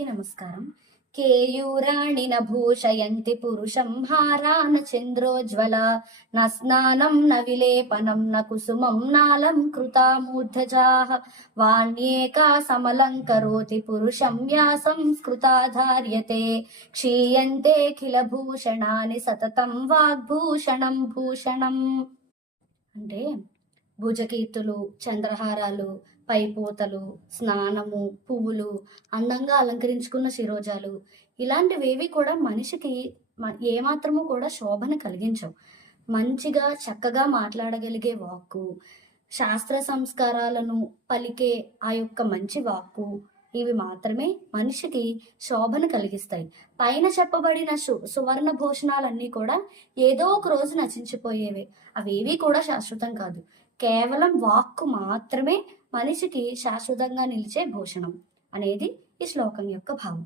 అందరికీ నమస్కారం. కేయూరాణి న భూషయంతి పురుషం హారా న చంద్రోజ్వల న స్నానం న విలేపనం న కుసుమం నాలం కృతా మూర్ధజాః వాణ్యేకా సమలంకరోతి పురుషం యా సంస్కృతా ధార్యతే క్షీయంతే కిల భూషణాని సతతం వాగ్భూషణం భూషణం. అంటే భుజకీర్తులు, చంద్రహారాలు, పైపోతలు, స్నానము, పువ్వులు, అందంగా అలంకరించుకున్న శిరోజాలు ఇలాంటివేవి కూడా మనిషికి ఏమాత్రము కూడా శోభను కలిగించవు. మంచిగా చక్కగా మాట్లాడగలిగే వాక్కు, శాస్త్ర సంస్కారాలను పలికే ఆ యొక్క మంచి వాక్కు ఇవి మాత్రమే మనిషికి శోభను కలిగిస్తాయి. పైన చెప్పబడిన సువర్ణ భూషణాలన్నీ కూడా ఏదో ఒక రోజు నశించిపోయేవే. అవేవి కూడా శాశ్వతం కాదు. కేవలం వాక్కు మాత్రమే మనిషికి శాశ్వతంగా నిలిచే భూషణం అనేది ఈ శ్లోకం యొక్క భావం.